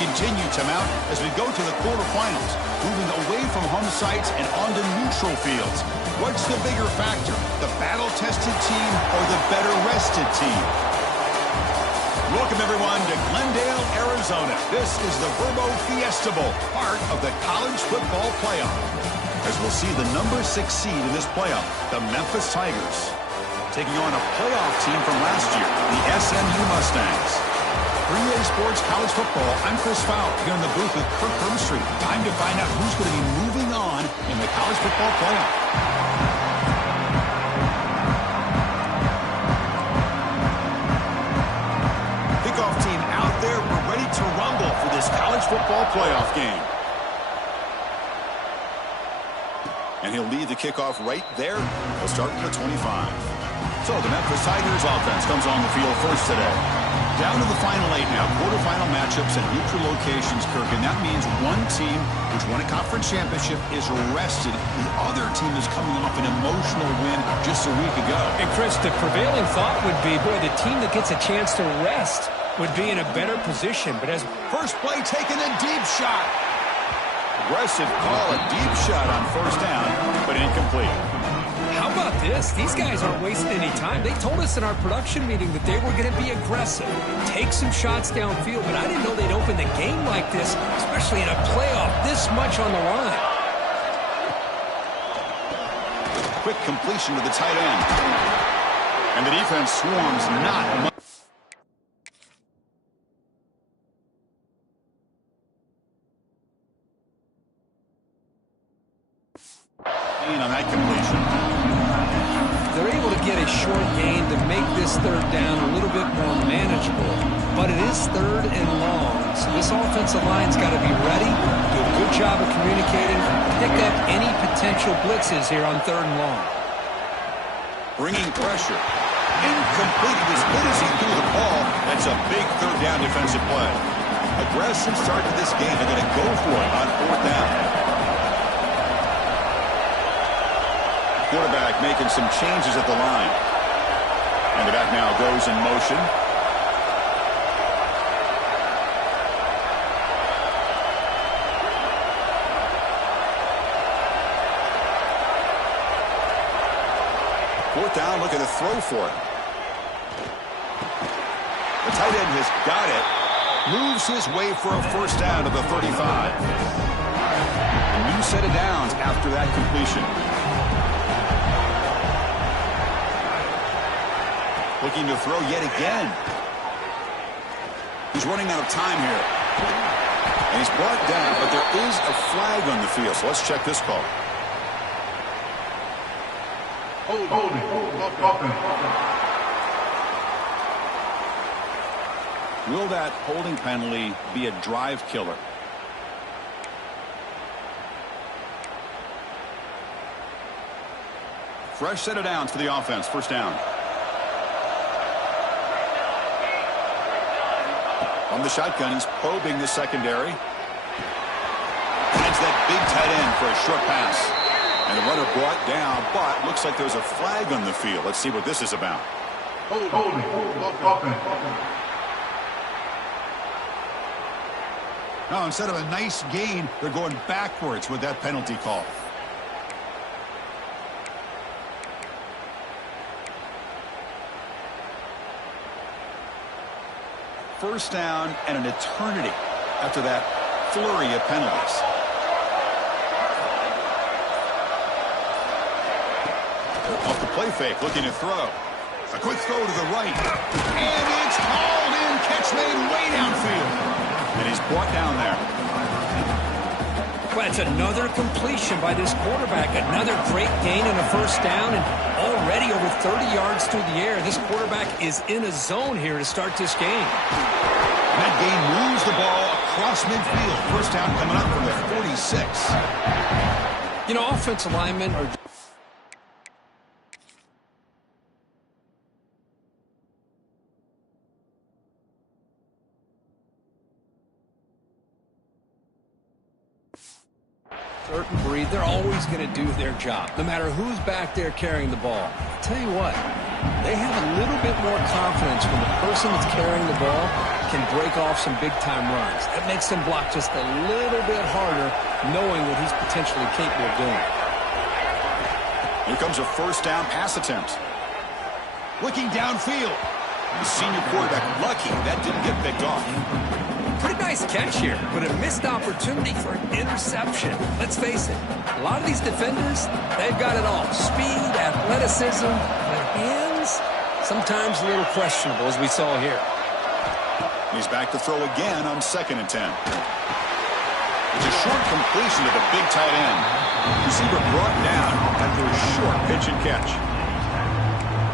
continue to mount as we go to the quarterfinals, moving away from home sites and onto neutral fields. What's the bigger factor, the battle-tested team or the better-rested team? Welcome, everyone, to Glendale, Arizona. This is the Verbo Fiesta Bowl, part of the college football playoff. As we'll see the number 6 seed in this playoff, the Memphis Tigers, taking on a playoff team from last year, the SMU Mustangs. For EA Sports College Football, I'm Chris Fowler, here in the booth with Kirk Hermstreet. Time to find out who's going to be moving on in the college football playoff. Kickoff team out there. We're ready to rumble for this college football playoff game. And he'll lead the kickoff right there. He'll start from the 25. So the Memphis Tigers offense comes on the field first today. Down to the final 8 now, quarterfinal matchups at neutral locations, Kirk, and that means one team which won a conference championship is rested. The other team is coming off an emotional win just a week ago. And Chris, the prevailing thought would be, boy, the team that gets a chance to rest would be in a better position. But as first play taken, a deep shot. Aggressive call, a deep shot on first down, but incomplete. How about this? These guys aren't wasting any time. They told us in our production meeting that they were going to be aggressive, take some shots downfield, but I didn't know they'd open the game like this, especially in a playoff, this much on the line. Quick completion to the tight end. And the defense swarms not much. On that completion. They're able to get a short gain to make this third down a little bit more manageable. But it is third and long, so this offensive line's got to be ready, do a good job of communicating, pick up any potential blitzes here on third and long. Bringing pressure. Incomplete. As good as he threw the ball, that's a big third down defensive play. Aggressive start to this game. They're going to go for it on fourth down. Quarterback making some changes at the line. And the back now goes in motion. Fourth down, looking to throw for it. The tight end has got it. Moves his way for a first down to the 35. A new set of downs after that completion. Looking to throw yet again. He's running out of time here. And he's brought down, but there is a flag on the field. So let's check this call. Holding. Will that holding penalty be a drive killer? Fresh set of downs for the offense. First down. On the shotgun, he's probing the secondary. Finds that big tight end for a short pass. And the runner brought down, but looks like there's a flag on the field. Let's see what this is about. Holding. Now, instead of a nice gain, they're going backwards with that penalty call. First down and an eternity after that flurry of penalties. Off the play fake, looking to throw. A quick throw to the right. And it's hauled in. Catch made way downfield. And he's brought down there. Well, it's another completion by this quarterback. Another great gain in a first down, and already over 30 yards through the air. This quarterback is in a zone here to start this game. That gain moves the ball across midfield. First down coming up from the 46. You know, offensive linemen are... Certain breed, they're always going to do their job, no matter who's back there carrying the ball. I'll tell you what, they have a little bit more confidence when the person that's carrying the ball can break off some big-time runs. That makes them block just a little bit harder, knowing what he's potentially capable of doing. Here comes a first down pass attempt. Looking downfield. The senior quarterback lucky that didn't get picked off. Pretty nice catch here, but a missed opportunity for an interception. Let's face it, a lot of these defenders, they've got it all. Speed, athleticism, but hands, sometimes a little questionable, as we saw here. He's back to throw again on 2nd and 10. It's a short completion to the big tight end. Receiver brought down after a short pitch and catch.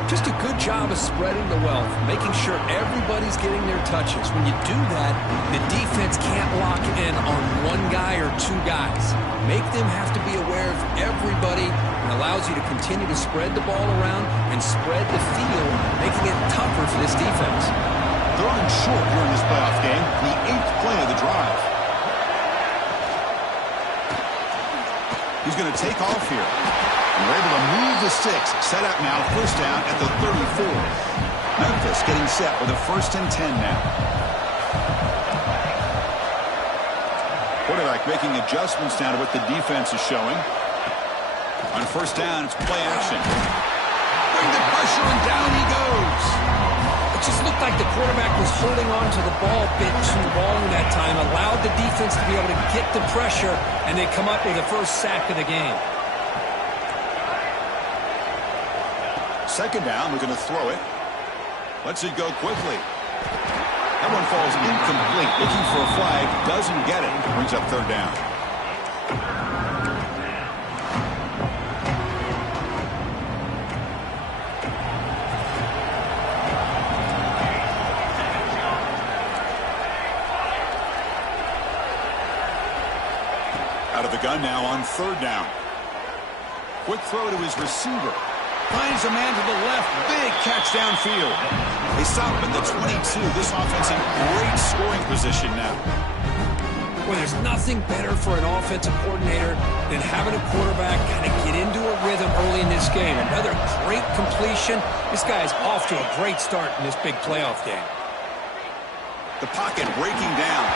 Just a good job of spreading the wealth, making sure everybody's getting their touches. When you do that, the defense can't lock in on one guy or two guys. Make them have to be aware of everybody, and allows you to continue to spread the ball around and spread the field, making it tougher for this defense. Third and short here in this playoff game, the 8th play of the drive. He's going to take off here. And we're able to move the sticks. Set up now, first down at the 34. Memphis getting set with a 1st and 10 now. Quarterback making adjustments now to what the defense is showing. On first down, it's play action. Bring the pressure, and down he goes. It just looked like the quarterback was holding on to the ball a bit too long that time, allowed the defense to be able to get the pressure, and they come up with the first sack of the game. 2nd down, we're going to throw it. Lets it go quickly. That one falls incomplete. Looking for a flag, doesn't get it. Brings up 3rd down. Out of the gun now on 3rd down. Quick throw to his receiver. Finds a man to the left. Big catch downfield. They stop him at the 22. This offense in great scoring position now. Well, there's nothing better for an offensive coordinator than having a quarterback kind of get into a rhythm early in this game. Another great completion. This guy is off to a great start in this big playoff game. The pocket breaking down.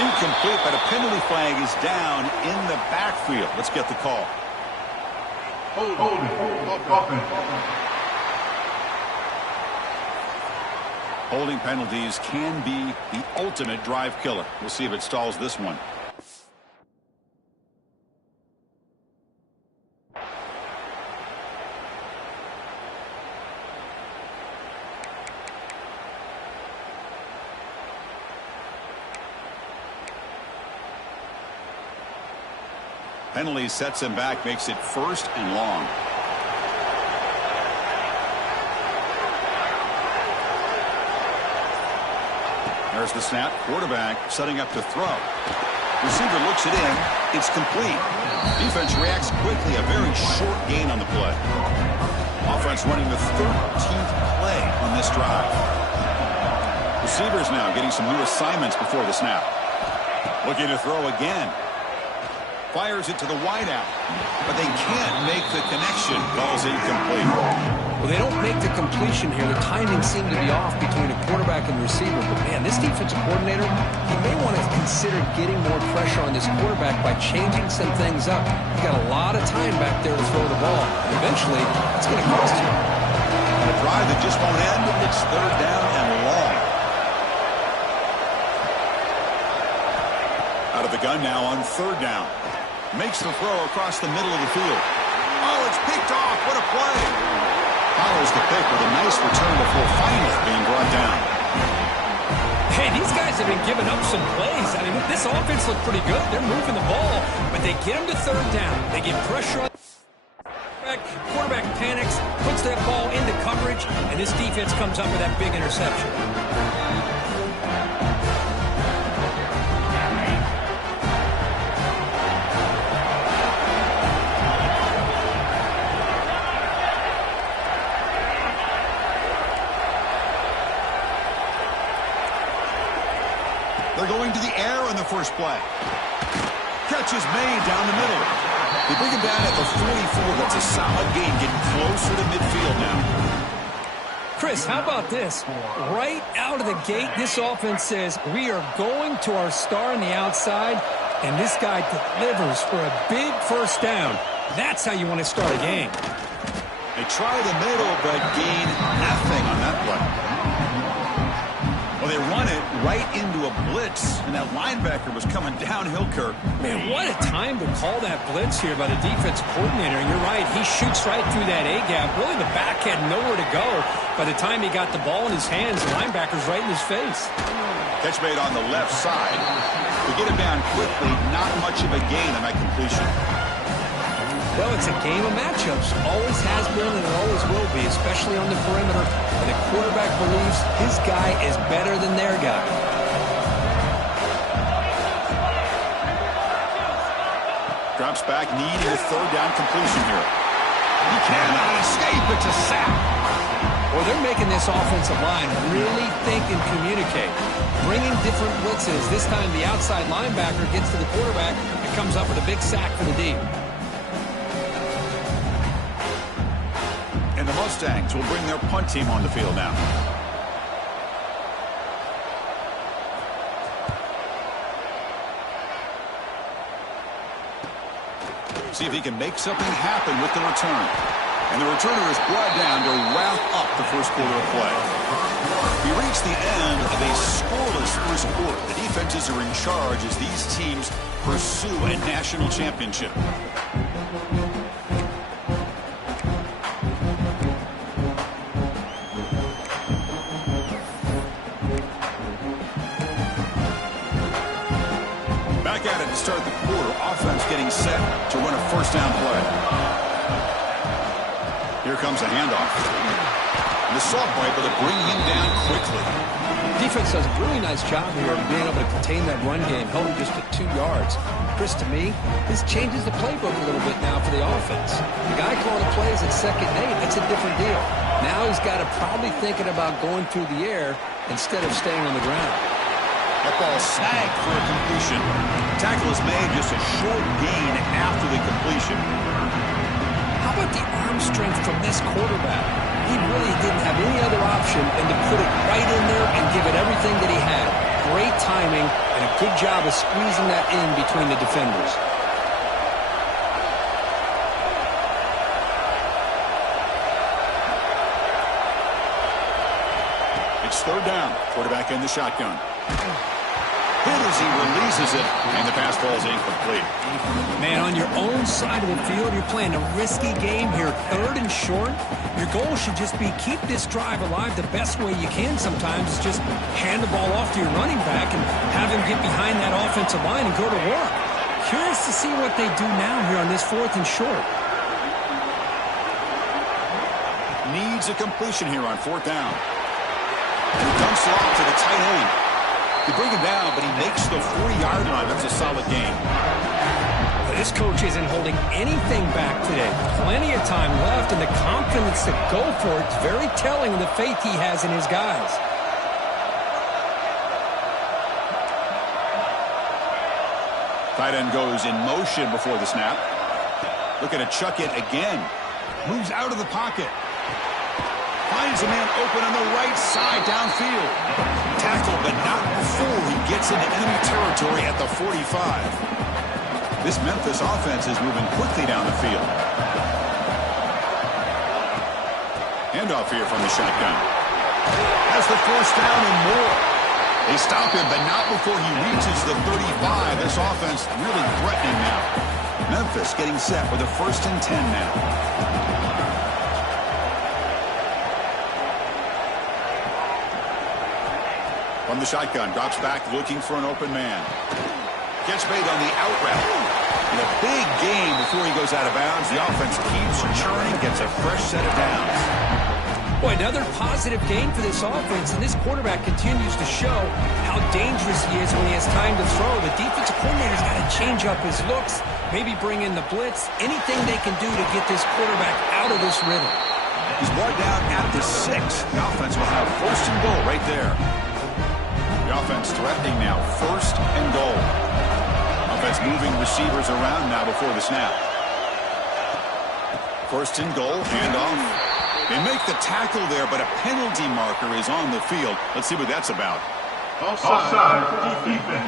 Incomplete, but a penalty flag is down in the backfield. Let's get the call. Holding penalties can be the ultimate drive killer. We'll see if it stalls this one. Penalty sets him back, makes it 1st and long. There's the snap. Quarterback setting up to throw. Receiver looks it in. It's complete. Defense reacts quickly. A very short gain on the play. Offense running the 13th play on this drive. Receivers now getting some new assignments before the snap. Looking to throw again. Fires it to the wideout, but they can't make the connection. Ball's incomplete. Well, they don't make the completion here. The timing seemed to be off between a quarterback and receiver. But, man, this defensive coordinator, he may want to consider getting more pressure on this quarterback by changing some things up. He's got a lot of time back there to throw the ball. Eventually, it's going to cost him. A drive that just won't end. It's 3rd down and long. Out of the gun now on 3rd down. Makes the throw across the middle of the field. Oh, it's picked off. What a play. Follows the pick with a nice return before finally being brought down. Hey, these guys have been giving up some plays. I mean, this offense looked pretty good. They're moving the ball, but they get them to 3rd down. They get pressure on the quarterback panics, puts that ball into coverage, and this defense comes up with that big interception. They're going to the air on the first play. Catch is made down the middle. They bring him down at the 44. That's a solid gain, getting closer to midfield now. Chris, how about this? Right out of the gate, this offense says, we are going to our star on the outside, and this guy delivers for a big first down. That's how you want to start a game. They try the middle, but gain nothing on that play. Well, they run it right into a blitz, and that linebacker was coming downhill, Kirk. Man, what a time to call that blitz here by the defense coordinator. And you're right, he shoots right through that A-gap. Really, the back had nowhere to go. By the time he got the ball in his hands, the linebacker's right in his face. Catch made on the left side. We get him down quickly, not much of a gain on that completion. Well, it's a game of matchups. Always has been and it always will be, especially on the perimeter. And the quarterback believes his guy is better than their guy. Drops back, needing a third down completion here. He cannot escape. It's a sack. Well, they're making this offensive line really think and communicate. Bringing different blitzes. This time the outside linebacker gets to the quarterback and comes up with a big sack for the D. And the Mustangs will bring their punt team on the field now. See if he can make something happen with the return. And the returner is brought down to wrap up the first quarter of play. We reach the end of a scoreless first quarter. The defenses are in charge as these teams pursue a national championship. Back at it to start the quarter. Offense getting set to run a first down play. Here comes a handoff. And the Salt were able to bring him down quickly. Defense does a really nice job here of being able to contain that run game, held him just at 2 yards. Chris, to me, this changes the playbook a little bit now for the offense. The guy calling the plays at 2nd and 8, that's a different deal. Now he's got to probably thinking about going through the air instead of staying on the ground. That ball snagged for a completion. Tackle is made, just a short gain after the completion. How about the arm strength from this quarterback? He really didn't have any other option than to put it right in there and give it everything that he had. Great timing and a good job of squeezing that in between the defenders. It's third down. Quarterback in the shotgun. Hit as he releases it, and the pass ball is incomplete. Man, on your own side of the field, you're playing a risky game here. 3rd and short. Your goal should just be keep this drive alive the best way you can sometimes. Is just hand the ball off to your running back and have him get behind that offensive line and go to work. Curious to see what they do now here on this 4th and short. Needs a completion here on 4th down. And he dumps it off to the tight end. They bring him down, but he makes the 40-yard line. That's a solid game. This coach isn't holding anything back today. Plenty of time left, and the confidence to go for it is very telling of the faith he has in his guys. Tight end goes in motion before the snap. Looking to chuck it again. Moves out of the pocket. Finds a man open on the right side downfield. Tackle, but not before he gets into enemy territory at the 45. This Memphis offense is moving quickly down the field. Handoff here from the shotgun. Has the first down and more. They stop him, but not before he reaches the 35. This offense really threatening now. Memphis getting set with a 1st and 10 now. From the shotgun, drops back, looking for an open man. Gets made on the out route. And a big gain before he goes out of bounds. The offense keeps churning, gets a fresh set of downs. Boy, another positive gain for this offense, and this quarterback continues to show how dangerous he is when he has time to throw. The defensive coordinator's got to change up his looks, maybe bring in the blitz, anything they can do to get this quarterback out of this rhythm. He's brought down at the 6. The offense will have 1st and goal right there. The offense threatening now, 1st and goal. Offense moving receivers around now before the snap. First and goal, handoff. They make the tackle there, but a penalty marker is on the field. Let's see what that's about. Offside, defense.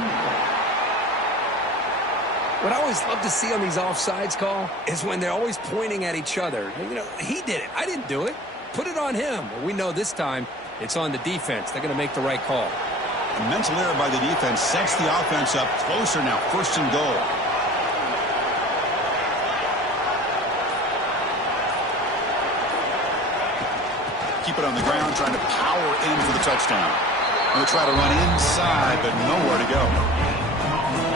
What I always love to see on these offsides call is when they're always pointing at each other. You know, he did it. I didn't do it. Put it on him. Well, we know this time it's on the defense. They're going to make the right call. A mental error by the defense sets the offense up closer now. First and goal. Keep it on the ground, trying to power in for the touchdown. They'll try to run inside, but nowhere to go.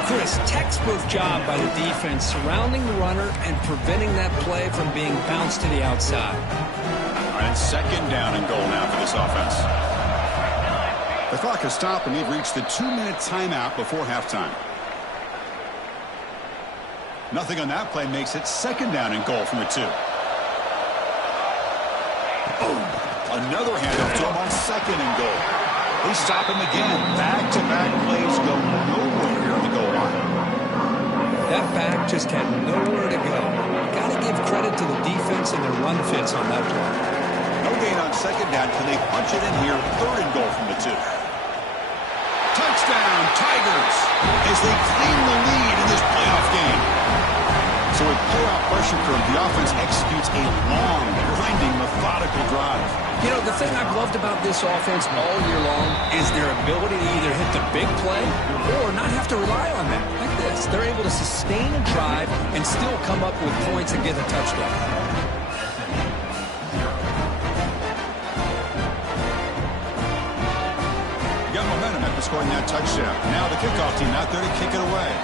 Chris, textbook job by the defense surrounding the runner and preventing that play from being bounced to the outside. All right, second down and goal now for this offense. The clock has stopped, and we've reached the 2-minute timeout before halftime. Nothing on that play makes it second down and goal from the 2. Another handoff to him on second and goal. They stop him again. Back-to-back plays go nowhere here on the goal line. That back just had nowhere to go. Got to give credit to the defense and their run fits on that play. No gain on second down. Can they punch it in here? Third and goal from the 2. Touchdown, Tigers, as they claim the lead in this playoff game. So with playoff pressure curve, the offense executes a long, grinding, methodical drive. You know, the thing I've loved about this offense all year long is their ability to either hit the big play or not have to rely on that. Like this, they're able to sustain a drive and still come up with points and get a touchdown. Got momentum after scoring that touchdown. Now the kickoff team out there to kick it away.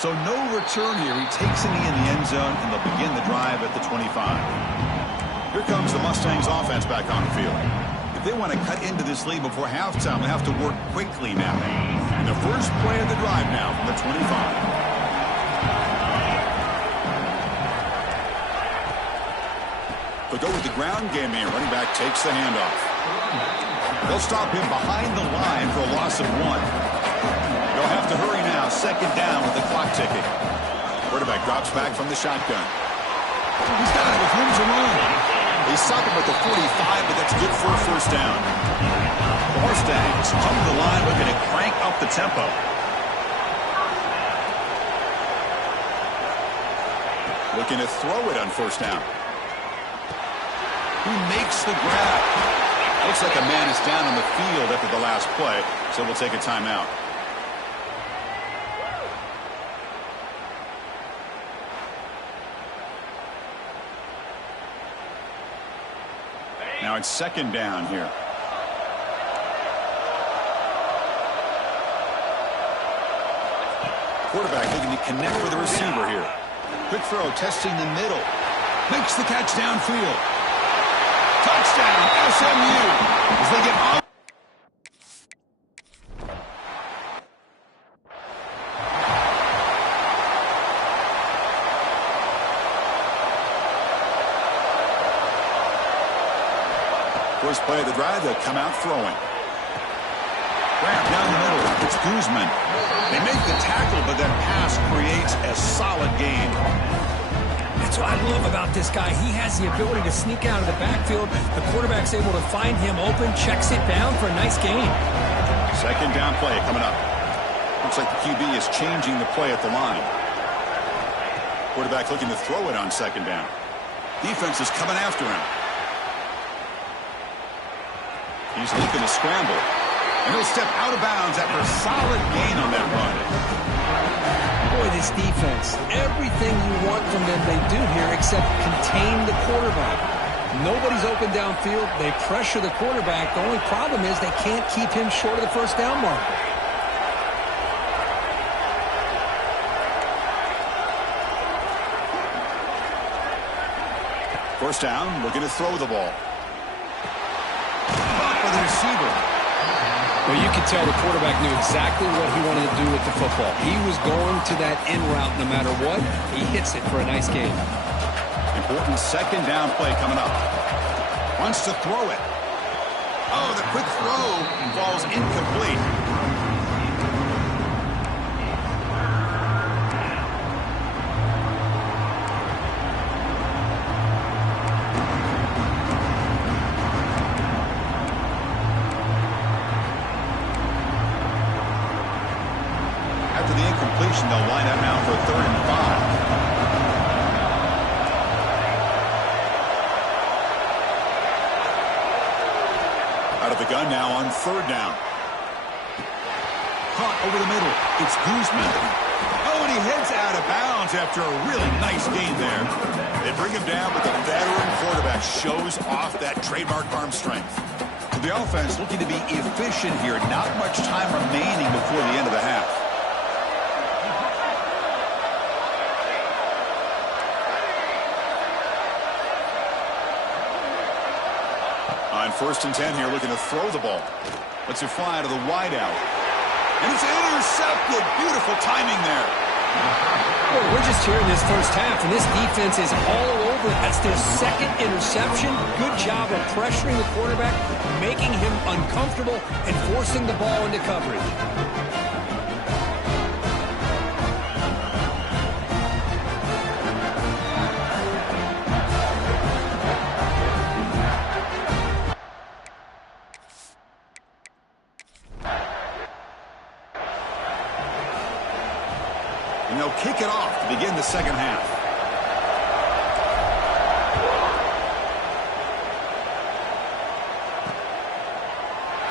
So no return here. He takes it in the end zone, and they'll begin the drive at the 25. Here comes the Mustangs offense back on the field. If they want to cut into this lead before halftime, they have to work quickly now. And the first play of the drive now from the 25. They'll go with the ground game here. Running back takes the handoff. They'll stop him behind the line for a loss of 1. They'll have to hurry now. Second down with the clock ticking. Quarterback drops back from the shotgun. He's got it with room to run. They stop him at the 45, but that's good for a first down. The Mustangs hug the line, looking to crank up the tempo. Looking to throw it on first down. Who makes the grab? Looks like a man is down on the field after the last play, so we'll take a timeout. Now it's second down here. Quarterback looking to connect with the receiver here. Quick throw, testing the middle. Makes the catch downfield. Touchdown, SMU, as they get on. First play of the drive, they'll come out throwing. Grab down the middle. It's Guzman. They make the tackle, but that pass creates a solid gain. That's what I love about this guy. He has the ability to sneak out of the backfield. The quarterback's able to find him open, checks it down for a nice gain. Second down play coming up. Looks like the QB is changing the play at the line. Quarterback looking to throw it on second down. Defense is coming after him. He's looking to scramble. And he'll step out of bounds after a solid gain on that run. Boy, this defense, everything you want from them they do here except contain the quarterback. Nobody's open downfield. They pressure the quarterback. The only problem is they can't keep him short of the first down mark. First down, looking to throw the ball. For the receiver. Well, you could tell the quarterback knew exactly what he wanted to do with the football. He was going to that in route no matter what. He hits it for a nice gain. Important second down play coming up. Wants to throw it. Oh, the quick throw falls incomplete. After the incompletion, they'll line up now for 3rd and 5. Out of the gun now on 3rd down. Caught over the middle. It's Guzman. Oh, and he heads out of bounds after a really nice gain there. They bring him down, but the veteran quarterback shows off that trademark arm strength. So the offense looking to be efficient here. Not much time remaining before the end of the half. On 1st and 10 here, looking to throw the ball. Lets it fly to the wideout. And it's intercepted. Beautiful timing there. Well, we're just here in this first half, and this defense is all over. That's their 2nd interception. Good job of pressuring the quarterback, making him uncomfortable, and forcing the ball into coverage. And they'll kick it off to begin the second half.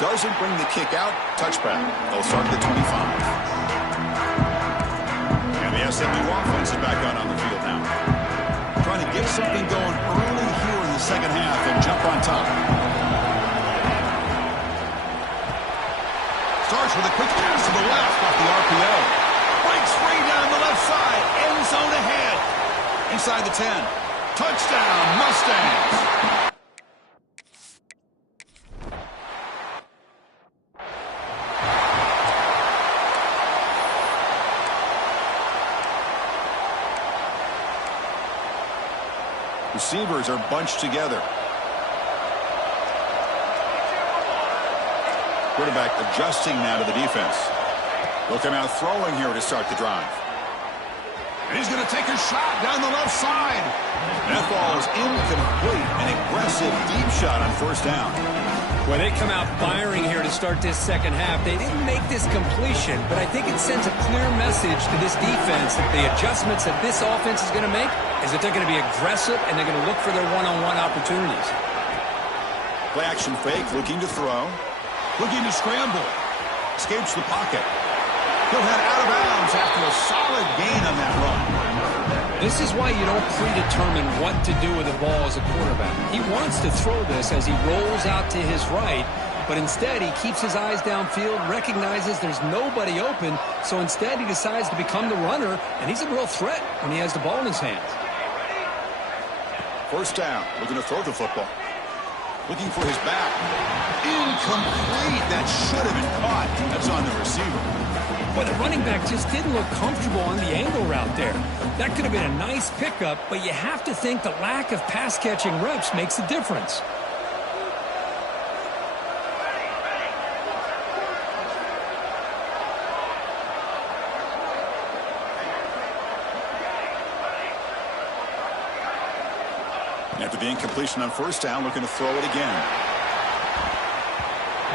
Doesn't bring the kick out. Touchback. They'll start at the 25. And the SMU offense is back on the field now. Trying to get something going early here in the second half and jump on top. Starts with a quick pass to the left off the RPO. Breaks free down the left side. End zone ahead. Inside the 10. Touchdown, Mustangs. Receivers are bunched together. Quarterback adjusting now to the defense. Looking out throwing here to start the drive. And he's going to take a shot down the left side. That ball is incomplete. An aggressive deep shot on 1st down. Well, they come out firing here to start this second half. They didn't make this completion, but I think it sends a clear message to this defense that the adjustments that this offense is going to make is that they're going to be aggressive and they're going to look for their one-on-one opportunities. Play action fake, looking to throw. Looking to scramble. Escapes the pocket. He'll head out of bounds after a solid gain on that run. This is why you don't predetermine what to do with the ball as a quarterback. He wants to throw this as he rolls out to his right, but instead he keeps his eyes downfield, recognizes there's nobody open, so instead he decides to become the runner, and he's a real threat when he has the ball in his hands. 1st down, looking to throw the football. Looking for his back. Incomplete. That should have been caught. That's on the receiver. But the running back just didn't look comfortable on the angle route there. That could have been a nice pickup, but you have to think the lack of pass-catching reps makes a difference. After the incompletion on 1st down, looking to throw it again.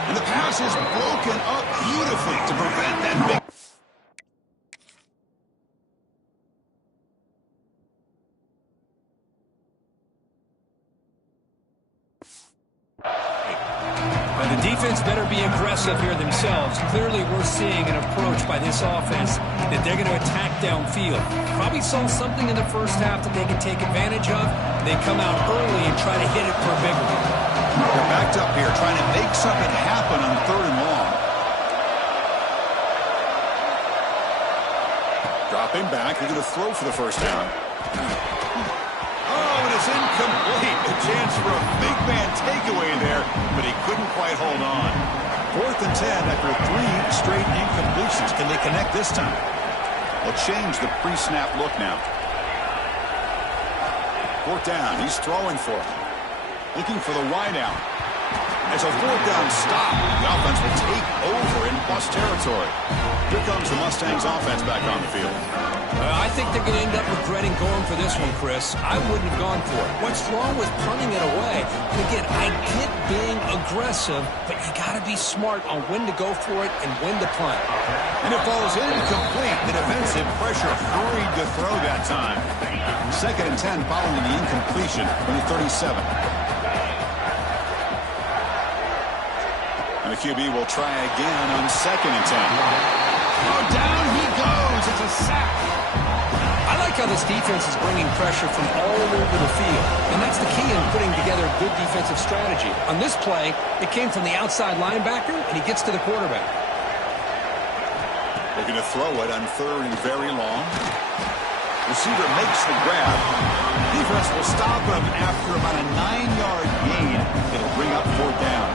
And the pass is broken up beautifully to prevent that big... The defense better be aggressive here themselves. Clearly, we're seeing an approach by this offense that they're going to attack downfield. Probably saw something in the first half that they can take advantage of. They come out early and try to hit it for a big one. They're backed up here, trying to make something happen on 3rd and long. Dropping back, they're going to throw for the 1st down. Oh, and it's incomplete. A chance for a big man takeaway there, but he couldn't quite hold on. 4th and 10 after 3 straight incompletions. Can they connect this time? They'll change the pre-snap look now. 4th down. He's throwing for it. Looking for the wideout. As a fourth down stop, the offense will take over in plus territory. Here comes the Mustangs offense back on the field. I think they're going to end up regretting going for this one, Chris. I wouldn't have gone for it. What's wrong with punting it away? And again, I get being aggressive, but you got to be smart on when to go for it and when to punt. And it falls incomplete. The defensive pressure hurried to throw that time. 2nd and 10 following the incompletion from the 37. And the QB will try again on 2nd and 10. Oh, down he goes. It's a sack. I like how this defense is bringing pressure from all over the field, and that's the key in putting together a good defensive strategy. On this play, it came from the outside linebacker, and he gets to the quarterback. Looking to throw it on 3rd and very long. Receiver makes the grab. Defense will stop him after about a 9-yard gain. It'll bring up 4th down.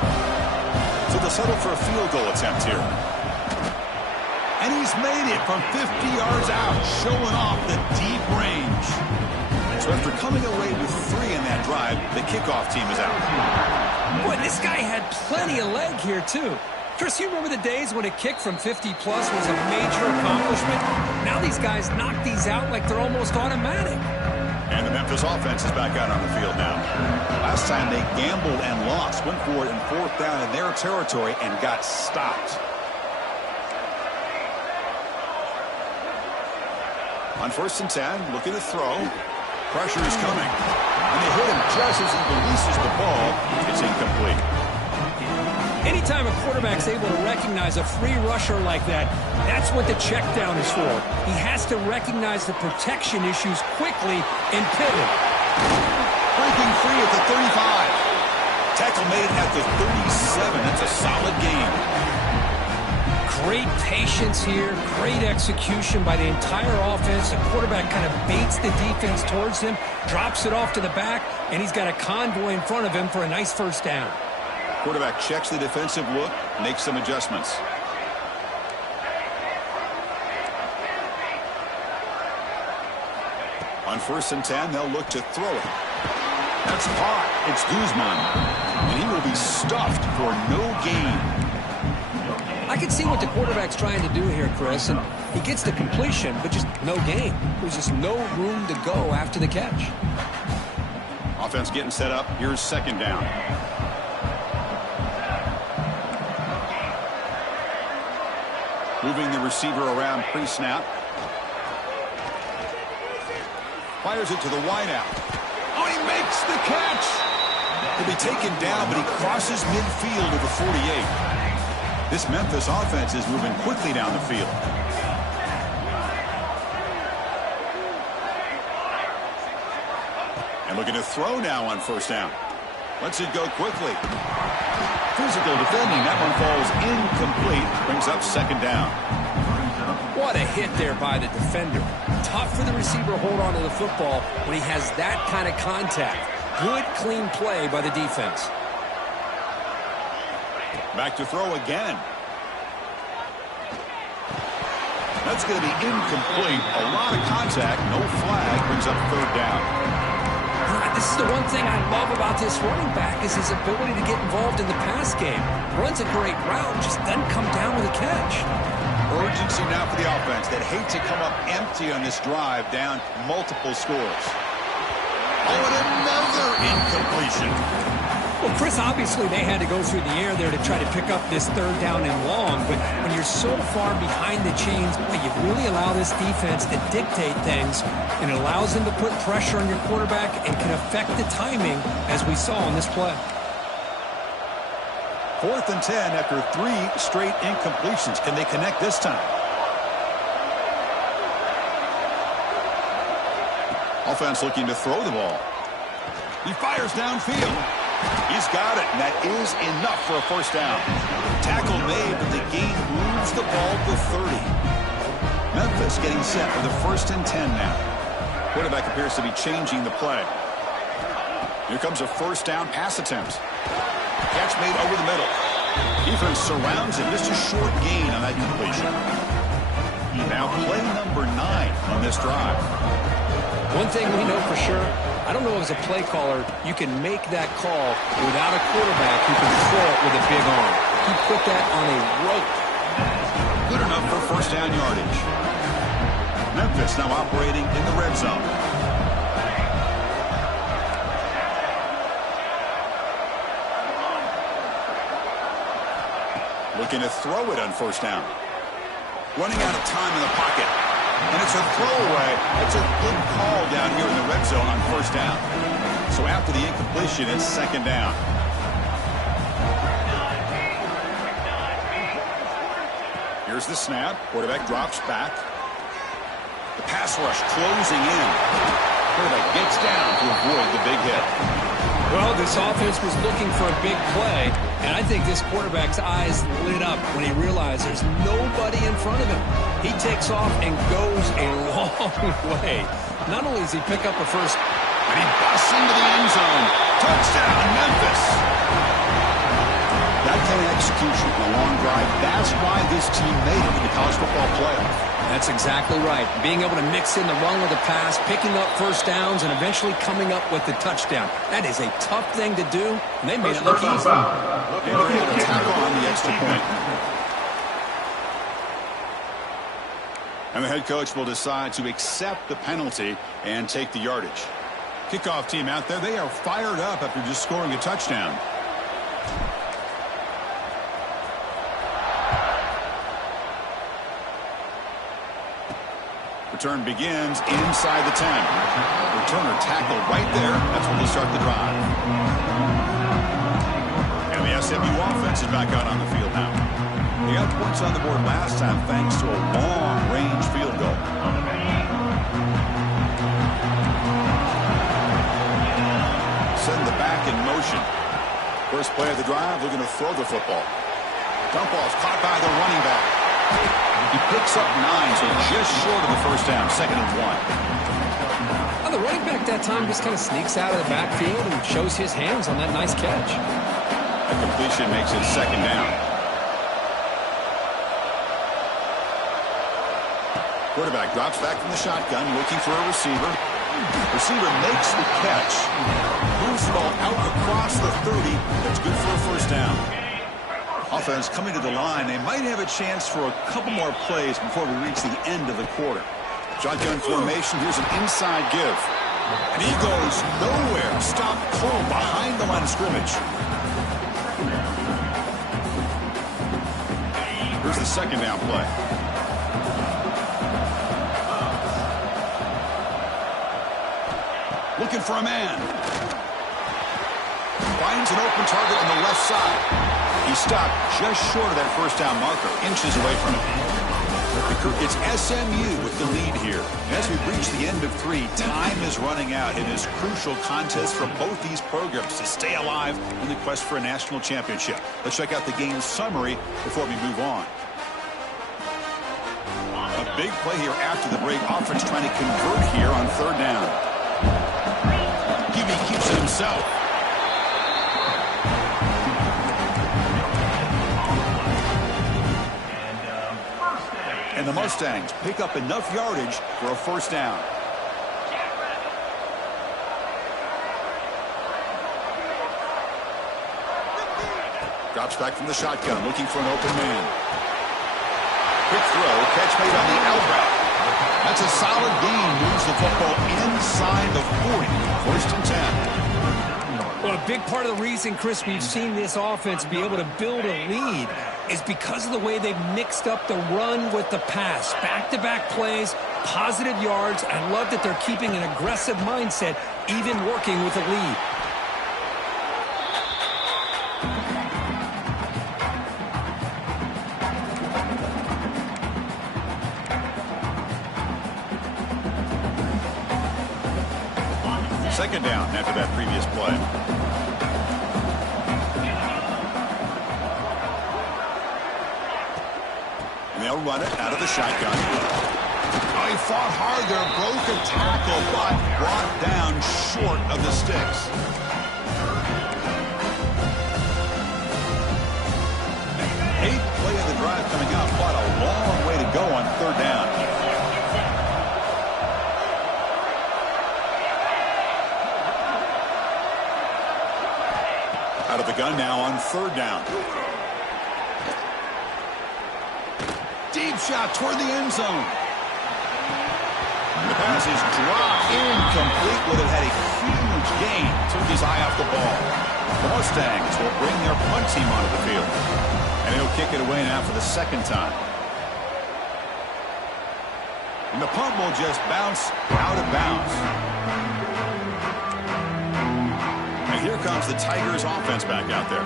So they'll settle for a field goal attempt here. And he's made it from 50 yards out, showing off the deep range. So after coming away with 3 in that drive, the kickoff team is out. Boy, this guy had plenty of leg here, too. Chris, you remember the days when a kick from 50-plus was a major accomplishment? Now these guys knock these out like they're almost automatic. And the Memphis offense is back out on the field now. Last time they gambled and lost, went for it in 4th down in their territory and got stopped. On 1st and 10, looking to throw. Pressure is coming. And they hit him just as he releases the ball. It's incomplete. Anytime a quarterback's able to recognize a free rusher like that, that's what the check down is for. He has to recognize the protection issues quickly and pivot. Breaking free at the 35. Tackle made at the 37. That's a solid gain. Great patience here, great execution by the entire offense. The quarterback kind of baits the defense towards him, drops it off to the back, and he's got a convoy in front of him for a nice 1st down. Quarterback checks the defensive look, makes some adjustments. On 1st and 10, they'll look to throw it. That's caught. It's Guzman. And he will be stuffed for no gain. I can see what the quarterback's trying to do here, Chris, and he gets the completion, but just no gain. There's just no room to go after the catch. Offense getting set up. Here's 2nd down. Moving the receiver around pre-snap. Fires it to the wideout. Oh, he makes the catch. He'll be taken down, but he crosses midfield at the 48. This Memphis offense is moving quickly down the field. And looking to throw now on 1st down. Lets it go quickly. Physical defending. That one falls incomplete. Brings up 2nd down. What a hit there by the defender. Tough for the receiver to hold on to the football when he has that kind of contact. Good, clean play by the defense. Back to throw again. That's going to be incomplete. A lot of contact. No flag. Brings up 3rd down. This is the one thing I love about this running back is his ability to get involved in the pass game. Runs a great route, just doesn't come down with a catch. Urgency now for the offense that hate to come up empty on this drive, down multiple scores. Oh, and another incompletion. Well, Chris, obviously they had to go through the air there to try to pick up this 3rd down and long, but when you're so far behind the chains, you really allow this defense to dictate things, and it allows them to put pressure on your quarterback and can affect the timing, as we saw on this play. 4th and 10 after 3 straight incompletions. Can they connect this time? Offense looking to throw the ball. He fires downfield. He's got it, and that is enough for a 1st down. Tackle made, but the gain moves the ball to 30. Memphis getting set for the 1st and 10 now. Quarterback appears to be changing the play. Here comes a 1st down pass attempt. Catch made over the middle. Defense surrounds him. Just a short gain on that completion. Now play number 9 on this drive. One thing we know for sure, I don't know as a play caller you can make that call without a quarterback who can throw it with a big arm. He put that on a rope. Good enough for first down yardage. Memphis now operating in the red zone. Looking to throw it on first down. Running out of time in the pocket. And it's a throwaway. It's a good call down here in the red zone on first down. So after the incompletion, it's second down. Here's the snap. Quarterback drops back. The pass rush closing in. Quarterback gets down to avoid the big hit. Well, this offense was looking for a big play, and I think this quarterback's eyes lit up when he realized there's nobody in front of him. He takes off and goes a long way. Not only does he pick up a first, and he busts into the end zone. Touchdown, Memphis. That kind of execution on a long drive, that's why this team made it in the college football playoff. That's exactly right. Being able to mix in the run with the pass, picking up first downs, and eventually coming up with the touchdown. That is a tough thing to do, and they made it look easy. And they're able to tackle on the extra point. And the head coach will decide to accept the penalty and take the yardage. Kickoff team out there, they are fired up after just scoring a touchdown. Return begins inside the 10. Returner tackled right there. That's when they start the drive. And the SMU offense is back out on the field now. They got points on the board last time thanks to a long-range field goal. Send the back in motion. First play of the drive, looking to throw the football. Dump ball's caught by the running back. He picks up 9, so just short of the first down, 2nd and 1. Well, the running back that time just kind of sneaks out of the backfield and shows his hands on that nice catch. A completion makes it 2nd down. Quarterback drops back from the shotgun, looking for a receiver. Receiver makes the catch. Moves the ball out across the 30. That's good for a first down. Offense coming to the line. They might have a chance for a couple more plays before we reach the end of the quarter. Shotgun formation. Here's an inside give. And he goes nowhere. Stopped cold behind the line of scrimmage. Here's the second down play. Looking for a man. Finds an open target on the left side. He stopped just short of that first down marker, inches away from it. It's SMU with the lead here. As we reach the end of 3, time is running out. It is a crucial contest for both these programs to stay alive in the quest for a national championship. Let's check out the game summary before we move on. A big play here after the break. Offense trying to convert here on 3rd down. QB keeps it himself. And the Mustangs pick up enough yardage for a first down. Drops back from the shotgun, looking for an open man. Quick throw, catch made on the out route. That's a solid gain, moves the football inside the 40. 1st and 10. Well, a big part of the reason, Chris, we've seen this offense be able to build a lead is because of the way they've mixed up the run with the pass. Back-to-back plays, positive yards. I love that they're keeping an aggressive mindset, even working with a lead. Second down after that previous play. And they'll run it out of the shotgun. Oh, he fought hard there, broke a tackle, but brought down short of the sticks. 8th play of the drive coming out, but a long way to go on 3rd down. third down. Deep shot toward the end zone. The pass is dropped. Incomplete. Would have had a huge gain. Took his eye off the ball. The Mustangs will bring their punt team onto the field. And he'll kick it away now for the second time. And the punt will just bounce out of bounds. And here comes the Tigers offense back out there.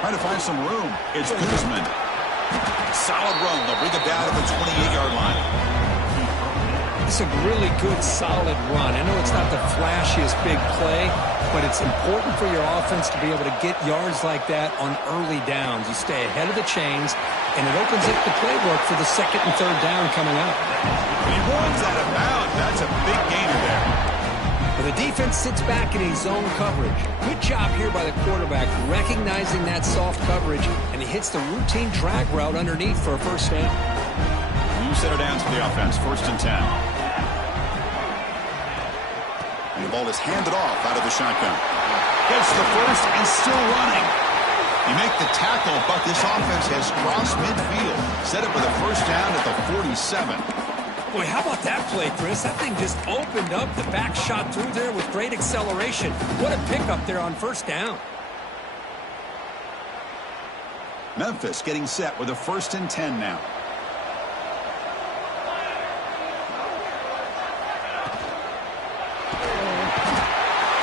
Trying to find some room. It's Guzman. Solid run. They'll bring it down to the 28-yard line. It's a really good, solid run. I know it's not the flashiest big play, but it's important for your offense to be able to get yards like that on early downs. You stay ahead of the chains, and it opens up the playbook for the second and third down coming up. When he runs out of bounds, that's a big gainer there. But the defense sits back in a zone coverage. Good job here by the quarterback, recognizing that soft coverage, and he hits the routine drag route underneath for a first down. New set of downs for the offense, 1st and 10. And the ball is handed off out of the shotgun. Gets the first and still running. You make the tackle, but this offense has crossed midfield. Set up for the first down at the 47. Boy, how about that play, Chris? That thing just opened up. The back shot through there with great acceleration. What a pickup there on first down. Memphis getting set with a 1st and 10 now.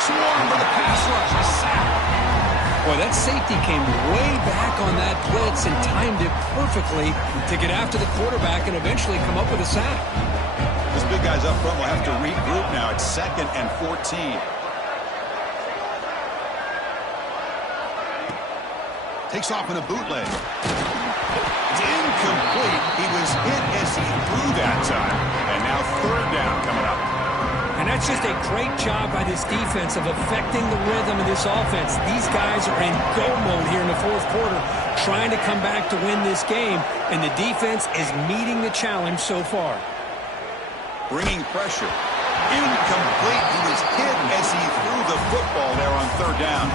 Swarm for the pass rush. A sack. Boy, that safety came way back on that blitz and timed it perfectly to get after the quarterback and eventually come up with a sack. Those big guys up front will have to regroup now. It's 2nd and 14. Takes off in a bootleg. It's incomplete. He was hit as he threw that time. And now 3rd down coming up. And that's just a great job by this defense of affecting the rhythm of this offense. These guys are in go mode here in the 4th quarter, trying to come back to win this game, and the defense is meeting the challenge so far. Bringing pressure. Incomplete. He was hit as he threw the football there on 3rd down.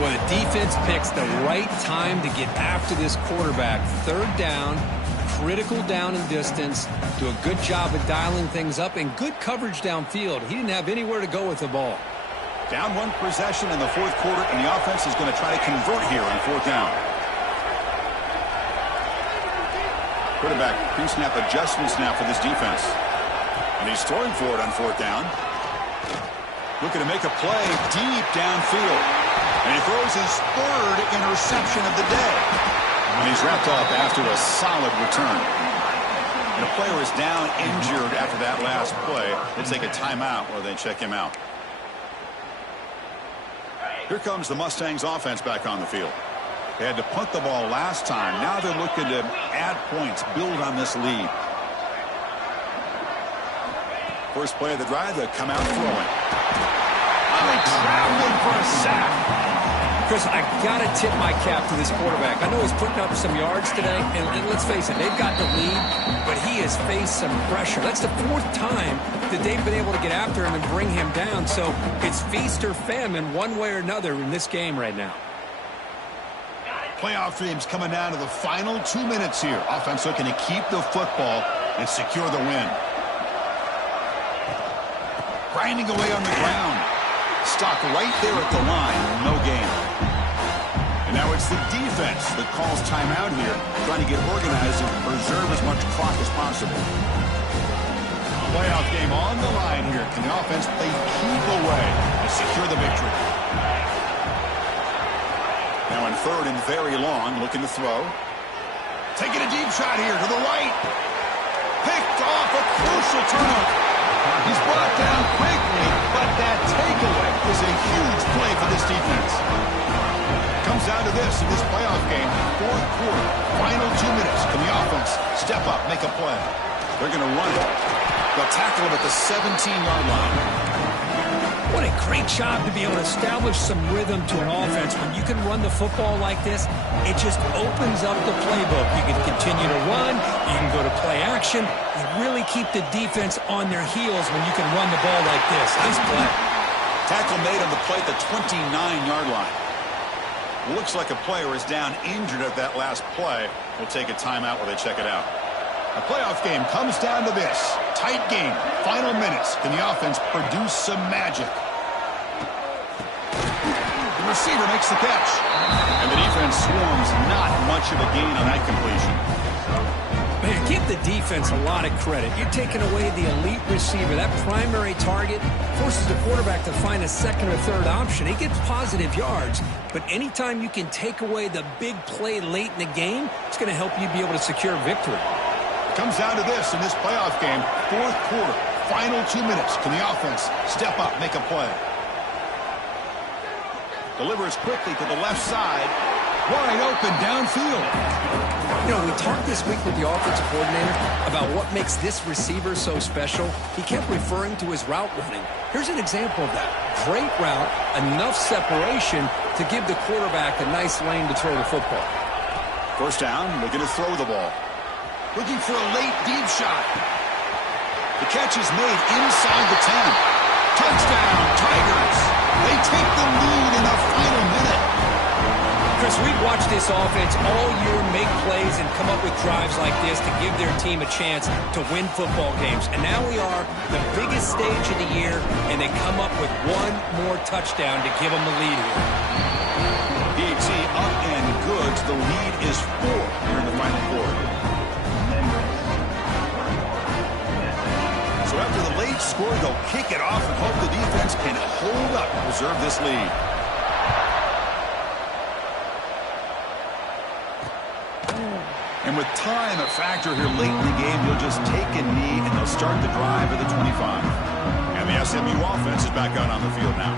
Well, the defense picks the right time to get after this quarterback. 3rd down. Critical down and distance, do a good job of dialing things up, and good coverage downfield. He didn't have anywhere to go with the ball. Down 1 possession in the 4th quarter, and the offense is going to try to convert here on 4th down. Quarterback pre-snap adjustments now for this defense. And he's throwing for it on 4th down. Looking to make a play deep downfield. And he throws his 3rd interception of the day. And he's wrapped up after a solid return. And the player is down injured after that last play. They take a timeout or they check him out. Here comes the Mustangs offense back on the field. They had to punt the ball last time. Now they're looking to add points, build on this lead. First play of the drive, they come out throwing. Oh, they traveling for a sack. Chris, I got to tip my cap to this quarterback. I know he's putting up some yards today, and let's face it, they've got the lead, but he has faced some pressure. That's the 4th time that they've been able to get after him and bring him down, so it's feast or famine one way or another in this game right now. Playoff dreams coming down to the final 2 minutes here. Offense looking to keep the football and secure the win. Grinding away on the ground. Stuck right there at the line. No gain. And now it's the defense that calls timeout here, trying to get organized and preserve as much clock as possible. Playoff game on the line here. Can the offense play keep away and secure the victory? Now in 3rd and very long, looking to throw. Taking a deep shot here to the right. Picked off, a crucial turnover. He's brought down quickly, but that takeaway is a huge play for this defense. Comes down to this in this playoff game, 4th quarter, final 2 minutes. Can the offense step up, make a play? They're going to run it. They'll tackle him at the 17-yard line. What a great job to be able to establish some rhythm to an offense. When you can run the football like this, it just opens up the playbook. You can continue to run. You can go to play action. You really keep the defense on their heels when you can run the ball like this. Nice play. Tackle made on the play at the 29-yard line. Looks like a player is down injured at that last play. We'll take a timeout while they check it out. A playoff game comes down to this. Tight game. Final minutes. Can the offense produce some magic? The receiver makes the catch. And the defense swarms. Not much of a gain on that completion. Man, give the defense a lot of credit. You're taking away the elite receiver. That primary target forces the quarterback to find a second or third option. He gets positive yards. But anytime you can take away the big play late in the game, it's going to help you be able to secure victory. Comes down to this in this playoff game. Fourth quarter. Final 2 minutes. Can the offense step up, make a play? Delivers quickly to the left side. Wide open downfield. You know, we talked this week with the offensive coordinator about what makes this receiver so special. He kept referring to his route running. Here's an example of that. Great route, enough separation to give the quarterback a nice lane to throw the football. First down, looking to throw the ball. Looking for a late deep shot. The catch is made inside the 10. Touchdown, Tigers. They take the lead in the final minute. Chris, we've watched this offense all year make plays and come up with drives like this to give their team a chance to win football games. And now we are the biggest stage of the year, and they come up with one more touchdown to give them the lead here. DT up and good. The lead is 4 here in the final quarter. So after the late score, they'll kick it off and hope the defense can hold up and preserve this lead. And with time a factor here late in the game, they'll just take a knee and they'll start the drive at the 25. And the SMU offense is back out on the field now.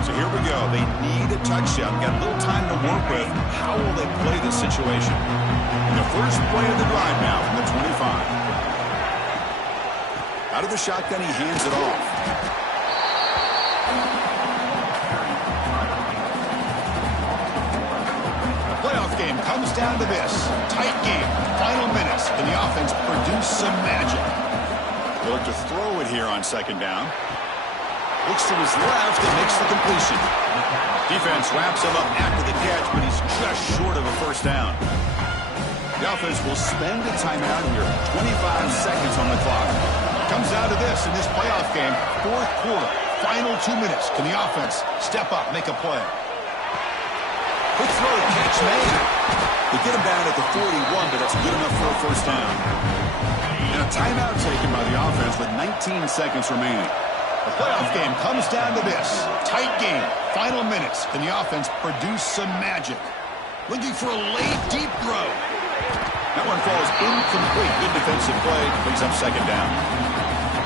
So here we go. They need a touchdown. Got a little time to work with. How will they play this situation? And the first play of the drive now from the 25. Out of the shotgun, he hands it off. The playoff game comes down to this. Tight game. Final minutes. Can the offense produce some magic? They'll look to throw it here on second down. Looks to his left and makes the completion. Defense wraps him up after the catch, but he's just short of a first down. The offense will spend a timeout here. 25 seconds on the clock. Comes down to this in this playoff game. Fourth quarter. Final 2 minutes. Can the offense step up, make a play? Quick throw, catch made. They get him down at the 41, but that's good enough for a first down. And a timeout taken by the offense with 19 seconds remaining. The playoff game comes down to this. Tight game. Final minutes. Can the offense produce some magic? Looking for a late, deep throw. That one falls incomplete. Good defensive play. Brings up second down.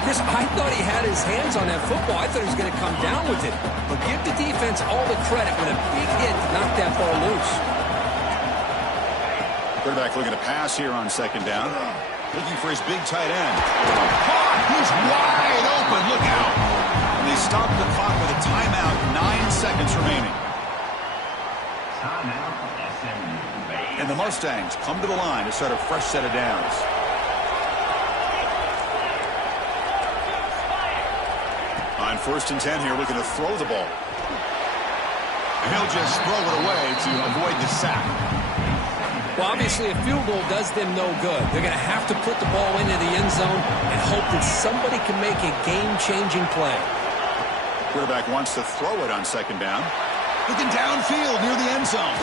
Chris, I thought he had his hands on that football. I thought he was going to come down with it. But give the defense all the credit with a big hit to knock that ball loose. Quarterback looking to pass here on second down. Looking for his big tight end. He's wide open. Look out. And they stop the clock with a timeout. 9 seconds remaining. And the Mustangs come to the line to start a fresh set of downs. On 1st and 10 here, looking to throw the ball. And he'll just throw it away to avoid the sack. Well, obviously, a field goal does them no good. They're going to have to put the ball into the end zone and hope that somebody can make a game-changing play. Quarterback wants to throw it on second down. Looking downfield near the end zone.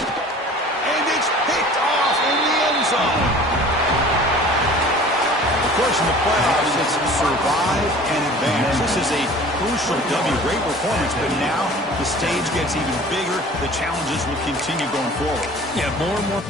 And it's picked off in the end zone. Of course, in the playoffs, it's survive and advance. This is a crucial W. Great performance, but now the stage gets even bigger. The challenges will continue going forward. Yeah, more and more.